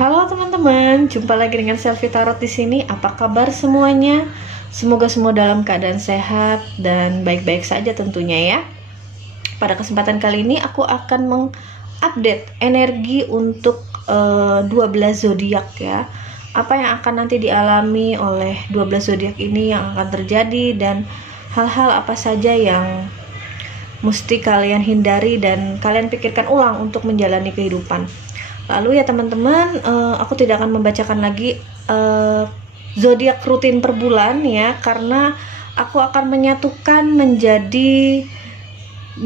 Halo teman-teman, jumpa lagi dengan Selfie Tarot di sini. Apa kabar semuanya? Semoga semua dalam keadaan sehat dan baik-baik saja tentunya ya. Pada kesempatan kali ini aku akan mengupdate energi untuk 12 zodiak ya. Apa yang akan nanti dialami oleh 12 zodiak ini, yang akan terjadi, dan hal-hal apa saja yang mesti kalian hindari dan kalian pikirkan ulang untuk menjalani kehidupan. Lalu ya teman-teman, aku tidak akan membacakan lagi zodiak rutin per bulan ya, karena aku akan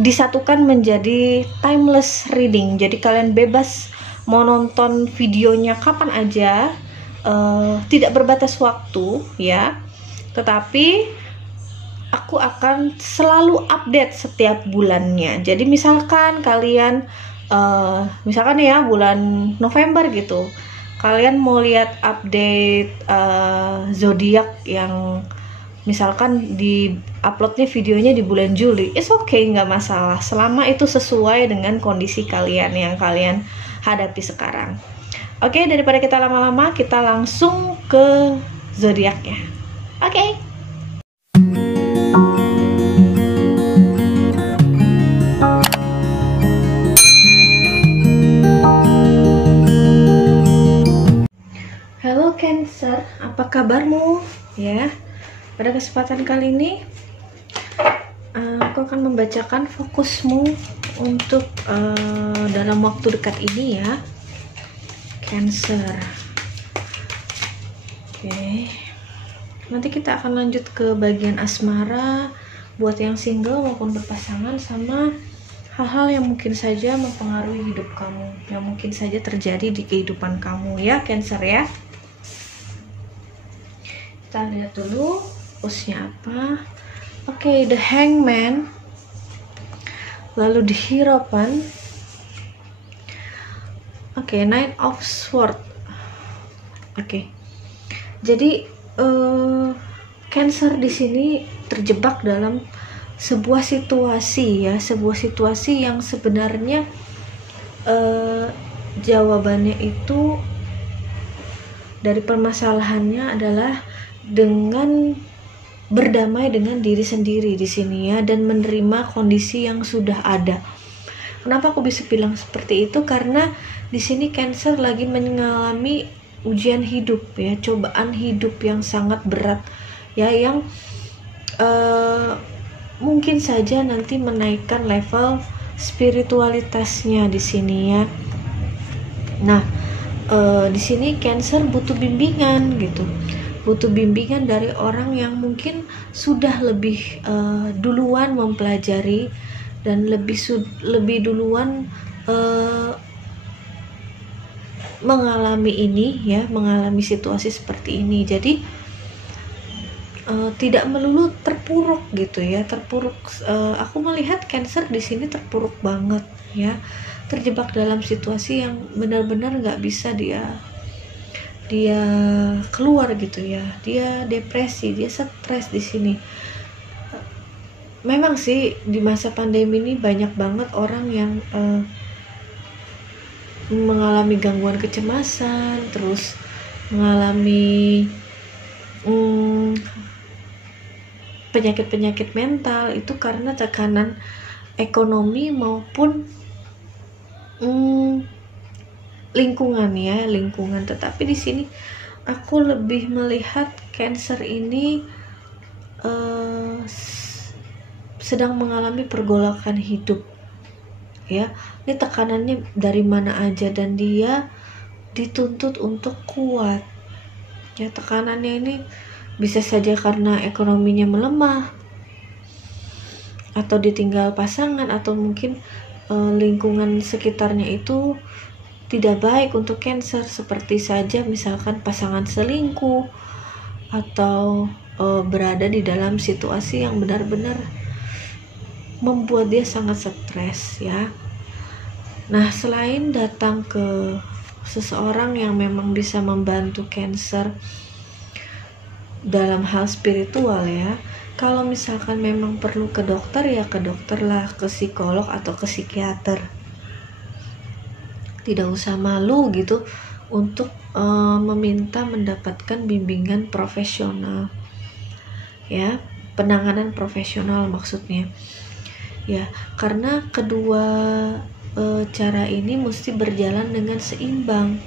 disatukan menjadi timeless reading. Jadi kalian bebas mau nonton videonya kapan aja, tidak berbatas waktu ya. Tetapi aku akan selalu update setiap bulannya. Jadi misalkan kalian misalkan ya bulan November gitu, kalian mau lihat update zodiak yang misalkan di uploadnya videonya di bulan Juli, it's okay, nggak masalah, selama itu sesuai dengan kondisi kalian yang kalian hadapi sekarang. Oke, daripada kita lama-lama, kita langsung ke zodiaknya. Oke. Halo Cancer, apa kabarmu? Ya, pada kesempatan kali ini aku akan membacakan fokusmu untuk dalam waktu dekat ini ya, Cancer. Oke, nanti kita akan lanjut ke bagian asmara buat yang single maupun berpasangan, sama hal-hal yang mungkin saja mempengaruhi hidup kamu, yang mungkin saja terjadi di kehidupan kamu ya, Cancer ya. Kita lihat dulu posnya apa. Oke, the Hangman, lalu the Hierophant. Oke, Knight of Swords. Oke, jadi Cancer di sini terjebak dalam sebuah situasi ya, sebuah situasi yang sebenarnya jawabannya itu dari permasalahannya adalah dengan berdamai dengan diri sendiri di sini ya, dan menerima kondisi yang sudah ada. Kenapa aku bisa bilang seperti itu? Karena di sini Cancer lagi mengalami ujian hidup ya, cobaan hidup yang sangat berat ya, yang mungkin saja nanti menaikkan level spiritualitasnya di sini ya. Nah, di sini Cancer butuh bimbingan gitu. Butuh bimbingan dari orang yang mungkin sudah lebih duluan mempelajari dan lebih duluan mengalami ini ya, mengalami situasi seperti ini. Jadi tidak melulu terpuruk gitu ya, terpuruk. Aku melihat Cancer di sini terpuruk banget ya, terjebak dalam situasi yang benar-benar nggak bisa dia keluar gitu ya. Dia depresi, dia stres di sini. Memang sih di masa pandemi ini banyak banget orang yang mengalami gangguan kecemasan, terus mengalami penyakit-penyakit mental, itu karena tekanan ekonomi maupun lingkungan. Tetapi di sini aku lebih melihat Cancer ini sedang mengalami pergolakan hidup ya. Ini tekanannya dari mana aja, dan dia dituntut untuk kuat ya. Tekanannya ini bisa saja karena ekonominya melemah, atau ditinggal pasangan, atau mungkin lingkungan sekitarnya itu tidak baik untuk Cancer, seperti saja misalkan pasangan selingkuh, atau berada di dalam situasi yang benar-benar membuat dia sangat stres ya. Nah, selain datang ke seseorang yang memang bisa membantu Cancer dalam hal spiritual ya, kalau misalkan memang perlu ke dokter ya ke dokter lah, ke psikolog atau ke psikiater. Tidak usah malu gitu untuk meminta mendapatkan bimbingan profesional, ya, penanganan profesional maksudnya, ya, karena kedua cara ini mesti berjalan dengan seimbang,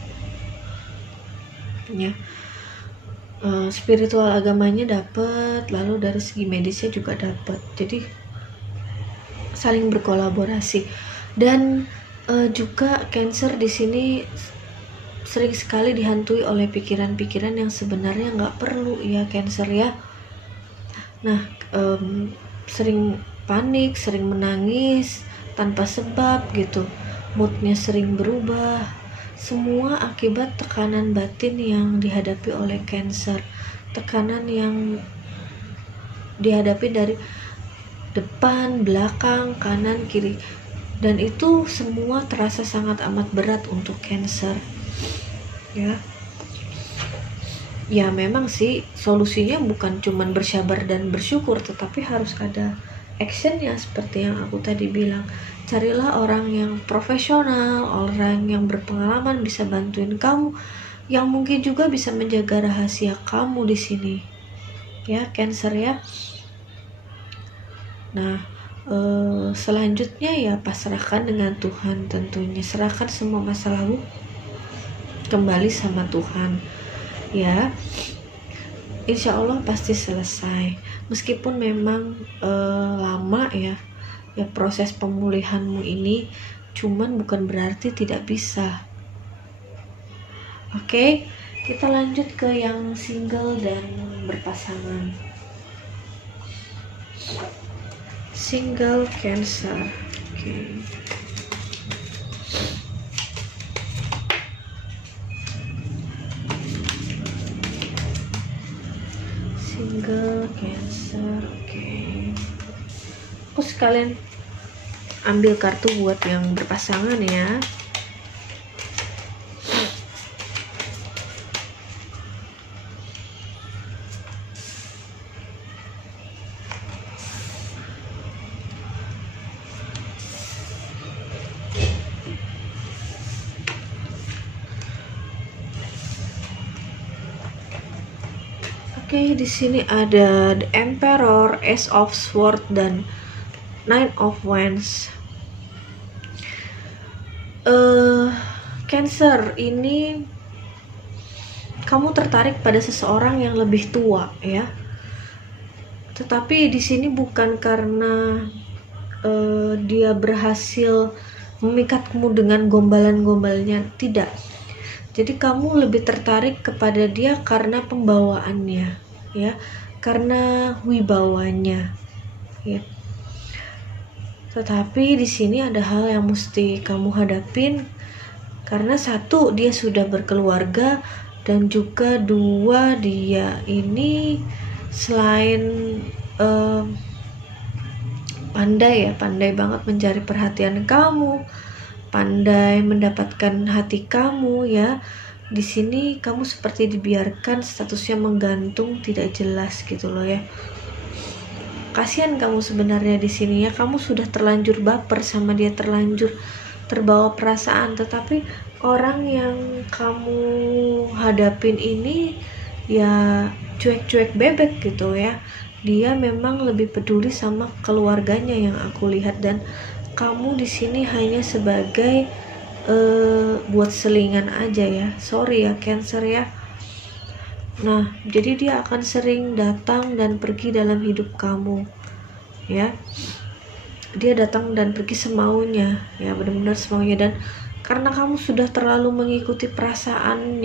ya. Spiritual agamanya dapat, lalu dari segi medisnya juga dapat, jadi saling berkolaborasi. Dan juga Cancer di sini sering sekali dihantui oleh pikiran-pikiran yang sebenarnya nggak perlu, ya Cancer ya. Nah, sering panik, sering menangis tanpa sebab gitu, moodnya sering berubah, semua akibat tekanan batin yang dihadapi oleh Cancer, tekanan yang dihadapi dari depan, belakang, kanan, kiri, dan itu semua terasa sangat amat berat untuk Cancer, ya memang sih solusinya bukan cuman bersabar dan bersyukur, tetapi harus ada actionnya seperti yang aku tadi bilang. Carilah orang yang profesional, orang yang berpengalaman bisa bantuin kamu, yang mungkin juga bisa menjaga rahasia kamu di sini, ya Cancer ya. Nah, selanjutnya ya pasrahkan dengan Tuhan tentunya, serahkan semua masa lalu kembali sama Tuhan, ya. Insya Allah pasti selesai, meskipun memang lama ya proses pemulihanmu ini, cuman bukan berarti tidak bisa. Oke, kita lanjut ke yang single dan berpasangan. Single Cancer, oke. Single Cancer, oke. Aku sekalian ambil kartu buat yang berpasangan ya. Oke, di sini ada The Emperor, Ace of Swords, dan Nine of Wands. Cancer, ini kamu tertarik pada seseorang yang lebih tua, ya. Tetapi di sini bukan karena dia berhasil memikatmu dengan gombalan-gombalnya, tidak. Jadi kamu lebih tertarik kepada dia karena pembawaannya, ya, karena wibawanya, ya. Tetapi di sini ada hal yang mesti kamu hadapin, karena satu, dia sudah berkeluarga, dan juga dua, dia ini selain pandai banget mencari perhatian kamu, pandai mendapatkan hati kamu, ya. Di sini kamu seperti dibiarkan statusnya menggantung, tidak jelas gitu loh, ya. Kasihan kamu sebenarnya di sini, ya. Kamu sudah terlanjur baper sama dia, terlanjur terbawa perasaan, tetapi orang yang kamu hadapin ini ya cuek-cuek bebek gitu, ya. Dia memang lebih peduli sama keluarganya yang aku lihat, dan kamu di sini hanya sebagai buat selingan aja, ya. Sorry ya Cancer ya. Nah, jadi dia akan sering datang dan pergi dalam hidup kamu, ya. Dia datang dan pergi semaunya, ya, benar-benar semaunya. Dan karena kamu sudah terlalu mengikuti perasaan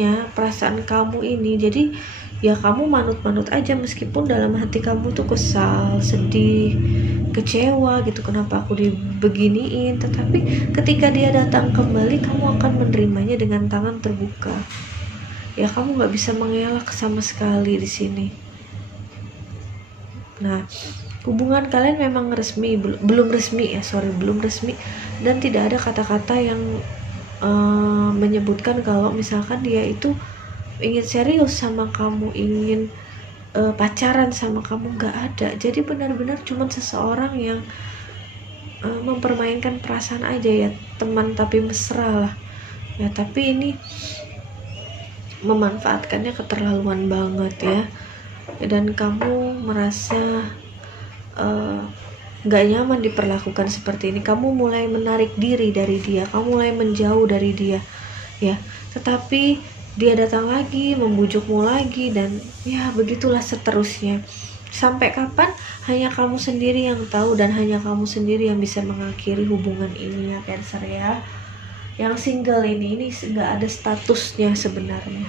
kamu ini, jadi ya kamu manut-manut aja, meskipun dalam hati kamu tuh kesal, sedih, kecewa gitu, kenapa aku dibeginiin. Tetapi ketika dia datang kembali, kamu akan menerimanya dengan tangan terbuka, ya. Kamu nggak bisa mengelak sama sekali di sini. Nah, hubungan kalian memang belum resmi, dan tidak ada kata-kata yang menyebutkan kalau misalkan dia itu ingin serius sama kamu, ingin pacaran sama kamu, nggak ada. Jadi benar-benar cuma seseorang yang mempermainkan perasaan aja, ya, teman tapi mesra lah, ya. Tapi ini memanfaatkannya keterlaluan banget ya, dan kamu merasa gak nyaman diperlakukan seperti ini. Kamu mulai menarik diri dari dia, kamu mulai menjauh dari dia ya, tetapi dia datang lagi, membujukmu lagi, dan ya begitulah seterusnya. Sampai kapan? Hanya kamu sendiri yang tahu, dan hanya kamu sendiri yang bisa mengakhiri hubungan ini ya Cancer ya. Yang single ini nggak ada statusnya sebenarnya.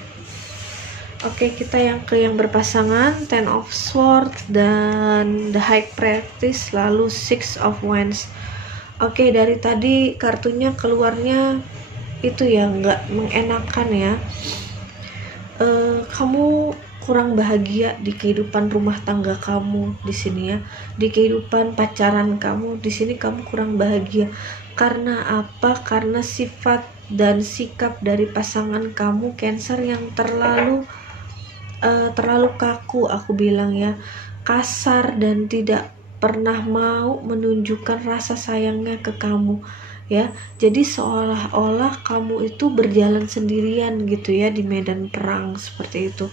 Oke, kita yang berpasangan, Ten of Swords dan The High Priestess, lalu Six of Wands. Oke, dari tadi kartunya keluarnya itu ya nggak mengenakan ya. Kamu kurang bahagia di kehidupan rumah tangga kamu di sini ya, di kehidupan pacaran kamu di sini kamu kurang bahagia. Karena apa? Karena sifat dan sikap dari pasangan kamu Cancer yang terlalu kaku, aku bilang ya, kasar, dan tidak pernah mau menunjukkan rasa sayangnya ke kamu ya. Jadi seolah-olah kamu itu berjalan sendirian gitu ya di medan perang seperti itu,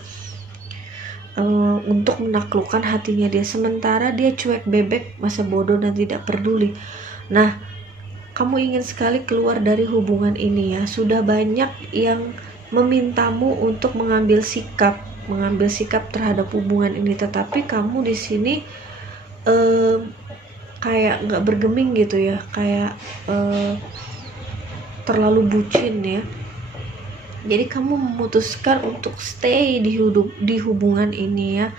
untuk menaklukkan hatinya dia, sementara dia cuek bebek, masa bodoh dan tidak peduli. Nah, kamu ingin sekali keluar dari hubungan ini ya. Sudah banyak yang memintamu untuk mengambil sikap terhadap hubungan ini, tetapi kamu di sini kayak nggak bergeming gitu ya, kayak terlalu bucin ya. Jadi kamu memutuskan untuk stay di hubungan ini ya.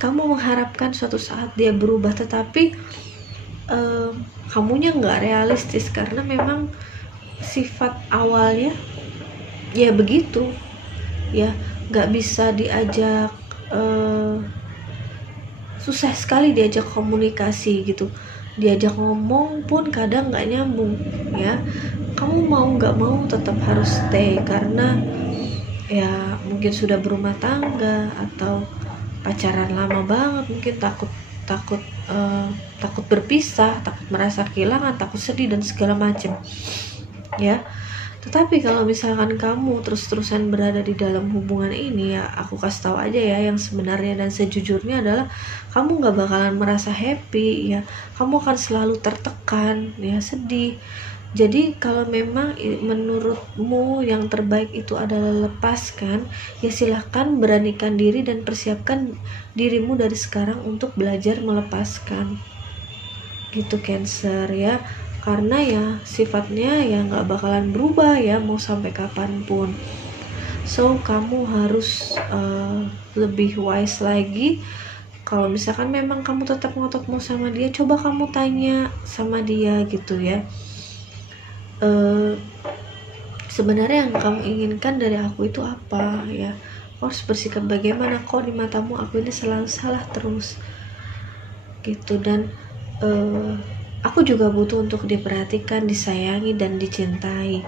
Kamu mengharapkan suatu saat dia berubah, tetapi kamunya nggak realistis karena memang sifat awalnya ya begitu ya, nggak bisa diajak, susah sekali diajak komunikasi gitu, diajak ngomong pun kadang nggak nyambung ya. Kamu mau nggak mau tetap harus stay karena ya mungkin sudah berumah tangga atau pacaran lama banget, mungkin takut berpisah, takut merasa kehilangan, takut sedih dan segala macam ya. Tetapi kalau misalkan kamu terus-terusan berada di dalam hubungan ini ya, aku kasih tahu aja ya, yang sebenarnya dan sejujurnya adalah kamu gak bakalan merasa happy ya. Kamu akan selalu tertekan ya, sedih. Jadi kalau memang menurutmu yang terbaik itu adalah lepaskan, ya silahkan beranikan diri dan persiapkan dirimu dari sekarang untuk belajar melepaskan gitu Cancer ya. Karena ya sifatnya ya nggak bakalan berubah ya mau sampai kapanpun. So kamu harus lebih wise lagi. Kalau misalkan memang kamu tetap ngotot mau sama dia, coba kamu tanya sama dia gitu ya, sebenarnya yang kamu inginkan dari aku itu apa ya. Kau harus bersikap bagaimana, kok di matamu aku ini selalu salah terus gitu. Dan aku juga butuh untuk diperhatikan, disayangi, dan dicintai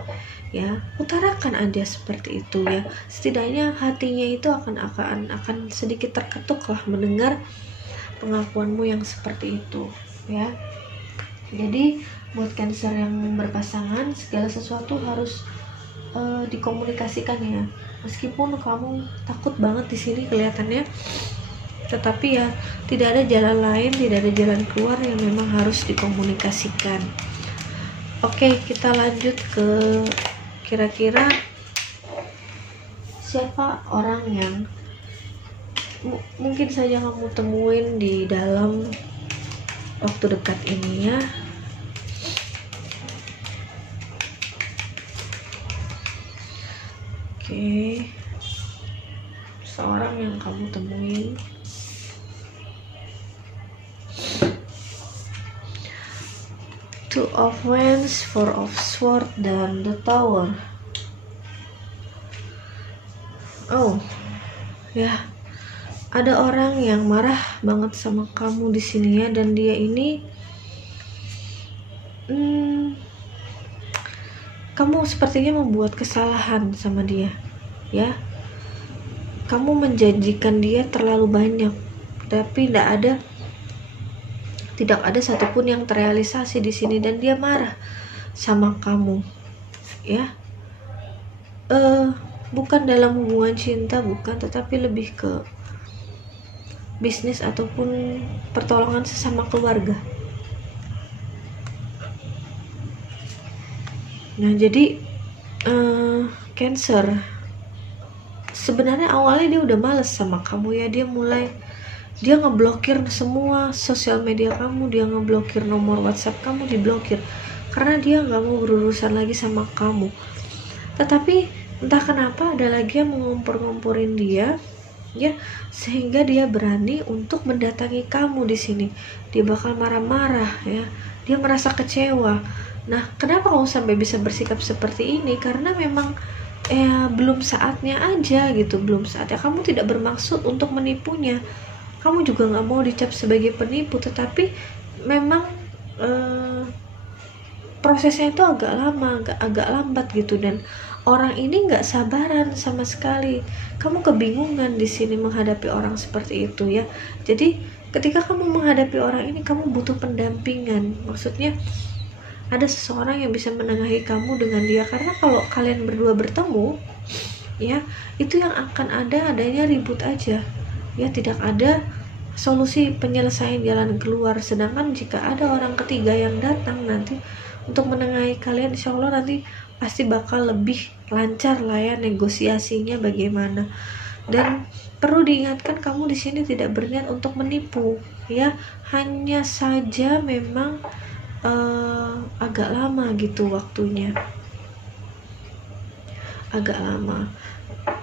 ya. Utarakan aja seperti itu ya. Setidaknya hatinya itu akan sedikit terketuk lah mendengar pengakuanmu yang seperti itu ya. Jadi buat Cancer yang berpasangan, segala sesuatu harus dikomunikasikan ya. Meskipun kamu takut banget di sini kelihatannya, tetapi ya tidak ada jalan lain, tidak ada jalan keluar, yang memang harus dikomunikasikan. Oke, kita lanjut ke kira-kira siapa orang yang mungkin saja kamu temuin di dalam waktu dekat ini ya. Oke, seorang yang kamu temuin. Two of Wands, Four of Swords, dan The Tower. Oh, ya, ada orang yang marah banget sama kamu di sini ya, dan dia ini, kamu sepertinya membuat kesalahan sama dia, ya. Kamu menjanjikan dia terlalu banyak, tapi tidak ada satupun yang terrealisasi di sini, dan dia marah sama kamu ya. bukan dalam hubungan cinta, bukan, tetapi lebih ke bisnis ataupun pertolongan sesama keluarga. Nah, jadi Cancer sebenarnya awalnya dia udah males sama kamu ya. Dia ngeblokir semua sosial media kamu, dia ngeblokir nomor WhatsApp kamu, diblokir karena dia nggak mau berurusan lagi sama kamu. Tetapi entah kenapa ada lagi yang mengompor-ngomporin dia, ya, sehingga dia berani untuk mendatangi kamu di sini. Dia bakal marah-marah, ya, dia merasa kecewa. Nah, kenapa kamu sampai bisa bersikap seperti ini? Karena memang belum saatnya aja gitu, belum saatnya. Kamu tidak bermaksud untuk menipunya, kamu juga nggak mau dicap sebagai penipu, tetapi memang prosesnya itu agak lama, agak lambat gitu, dan orang ini nggak sabaran sama sekali. Kamu kebingungan di sini menghadapi orang seperti itu ya. Jadi ketika kamu menghadapi orang ini, kamu butuh pendampingan. Maksudnya ada seseorang yang bisa menengahi kamu dengan dia, karena kalau kalian berdua bertemu ya, itu yang akan adanya ribut aja ya, tidak ada solusi penyelesaian jalan keluar. Sedangkan jika ada orang ketiga yang datang nanti untuk menengahi kalian, insya Allah nanti pasti bakal lebih lancar lah ya negosiasinya bagaimana. Dan perlu diingatkan, kamu di sini tidak berniat untuk menipu ya, hanya saja memang agak lama gitu waktunya, agak lama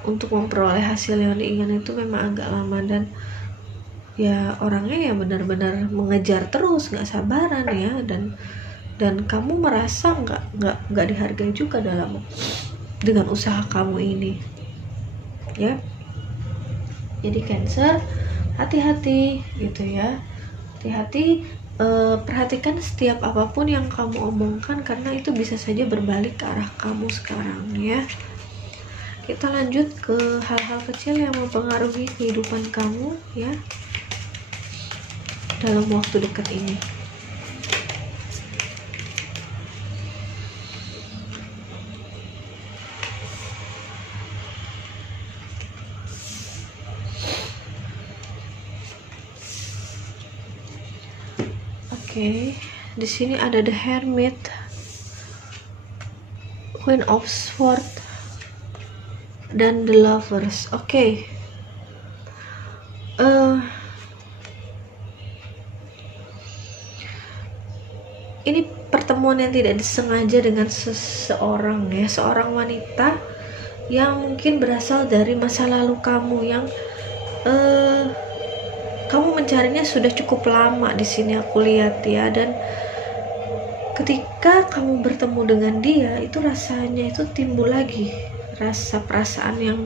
untuk memperoleh hasil yang diinginkan, itu memang agak lama. Dan ya orangnya ya benar-benar mengejar terus, nggak sabaran ya, dan kamu merasa nggak dihargai juga dengan usaha kamu ini ya. Jadi Cancer, hati-hati gitu ya, hati-hati. Perhatikan setiap apapun yang kamu omongkan, karena itu bisa saja berbalik ke arah kamu sekarang ya. Kita lanjut ke hal-hal kecil yang mempengaruhi kehidupan kamu ya dalam waktu dekat ini. Oke, di sini ada The Hermit, Queen of Swords, dan The Lovers. Oke. Ini pertemuan yang tidak disengaja dengan seseorang ya, seorang wanita yang mungkin berasal dari masa lalu kamu, yang kamu mencarinya sudah cukup lama di sini aku lihat ya. Dan ketika kamu bertemu dengan dia, itu rasanya itu timbul lagi, rasa perasaan yang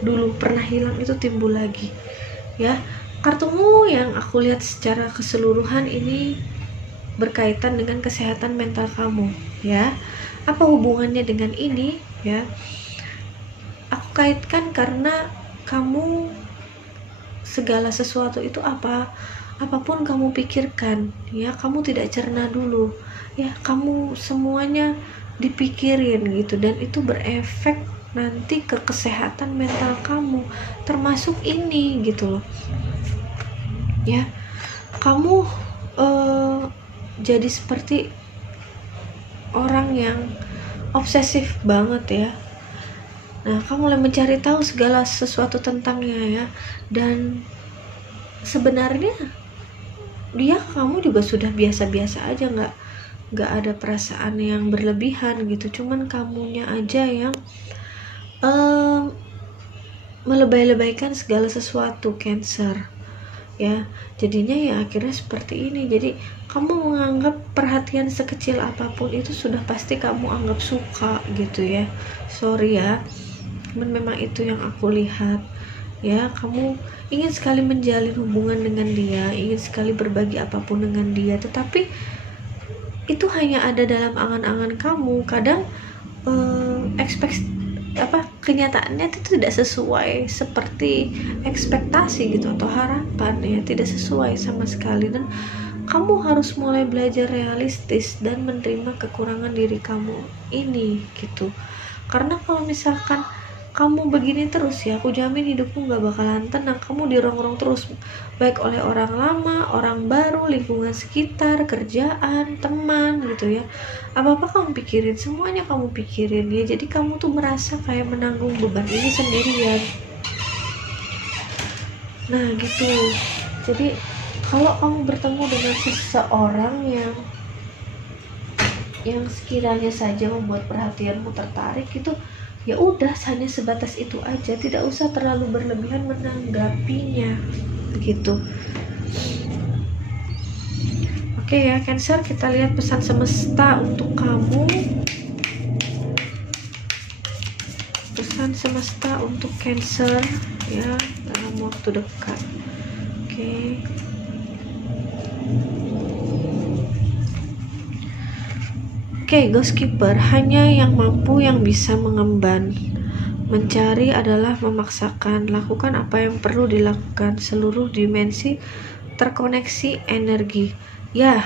dulu pernah hilang itu timbul lagi ya. Kartumu yang aku lihat secara keseluruhan ini berkaitan dengan kesehatan mental kamu ya. Apa hubungannya dengan ini ya? Aku kaitkan karena kamu segala sesuatu itu apapun kamu pikirkan ya, kamu tidak cerna dulu ya, kamu semuanya dipikirin gitu, dan itu berefek nanti ke kesehatan mental kamu, termasuk ini gitu loh ya. Kamu jadi seperti orang yang obsesif banget ya. Nah, kamu mulai mencari tahu segala sesuatu tentangnya ya, dan sebenarnya kamu juga sudah biasa-biasa aja, nggak ada perasaan yang berlebihan gitu, cuman kamunya aja yang melebay-lebaykan segala sesuatu Cancer ya. Jadinya ya akhirnya seperti ini. Jadi kamu menganggap perhatian sekecil apapun itu sudah pasti kamu anggap suka gitu ya. Sorry ya, memang itu yang aku lihat ya. Kamu ingin sekali menjalin hubungan dengan dia, ingin sekali berbagi apapun dengan dia, tetapi itu hanya ada dalam angan-angan kamu. Kadang kenyataannya itu tidak sesuai seperti ekspektasi gitu, atau harapan ya, tidak sesuai sama sekali. Dan kamu harus mulai belajar realistis dan menerima kekurangan diri kamu ini gitu. Karena kalau misalkan kamu begini terus ya, aku jamin hidupmu gak bakalan tenang. Kamu dirongrong terus, baik oleh orang lama, orang baru, lingkungan sekitar, kerjaan, teman gitu ya. Apa-apa kamu pikirin, semuanya kamu pikirin ya. Jadi kamu tuh merasa kayak menanggung beban ini sendirian. Nah gitu. Jadi kalau kamu bertemu dengan seseorang yang sekiranya saja membuat perhatianmu tertarik, itu ya udah hanya sebatas itu aja, tidak usah terlalu berlebihan menanggapinya begitu. Oke ya Cancer, kita lihat pesan semesta untuk kamu. Pesan semesta untuk Cancer ya dalam waktu dekat. Oke. Oke, Ghost Keeper, hanya yang mampu yang bisa mengemban. Mencari adalah memaksakan. Lakukan apa yang perlu dilakukan. Seluruh dimensi terkoneksi energi. Ya,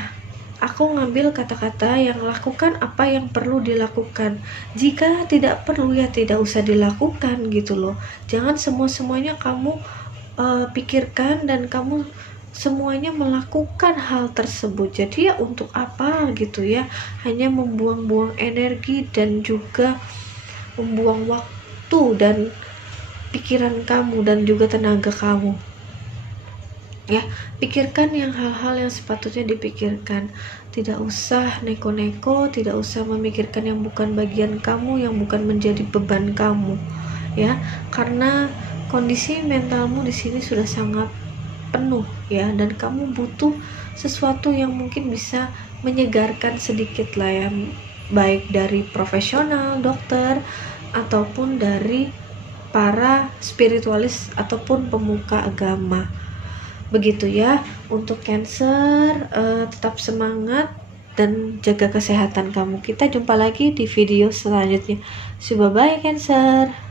aku ngambil kata-kata yang lakukan apa yang perlu dilakukan. Jika tidak perlu ya tidak usah dilakukan gitu loh. Jangan semuanya kamu pikirkan dan kamu semuanya melakukan hal tersebut. Jadi ya untuk apa gitu ya, hanya membuang-buang energi dan juga membuang waktu dan pikiran kamu dan juga tenaga kamu ya. Pikirkan yang hal-hal yang sepatutnya dipikirkan, tidak usah neko-neko, tidak usah memikirkan yang bukan bagian kamu, yang bukan menjadi beban kamu ya, karena kondisi mentalmu di sini sudah sangat penuh ya, dan kamu butuh sesuatu yang mungkin bisa menyegarkan sedikit lah ya, baik dari profesional, dokter, ataupun dari para spiritualis ataupun pemuka agama begitu ya. Untuk Cancer, tetap semangat dan jaga kesehatan kamu. Kita jumpa lagi di video selanjutnya. Bye bye Cancer.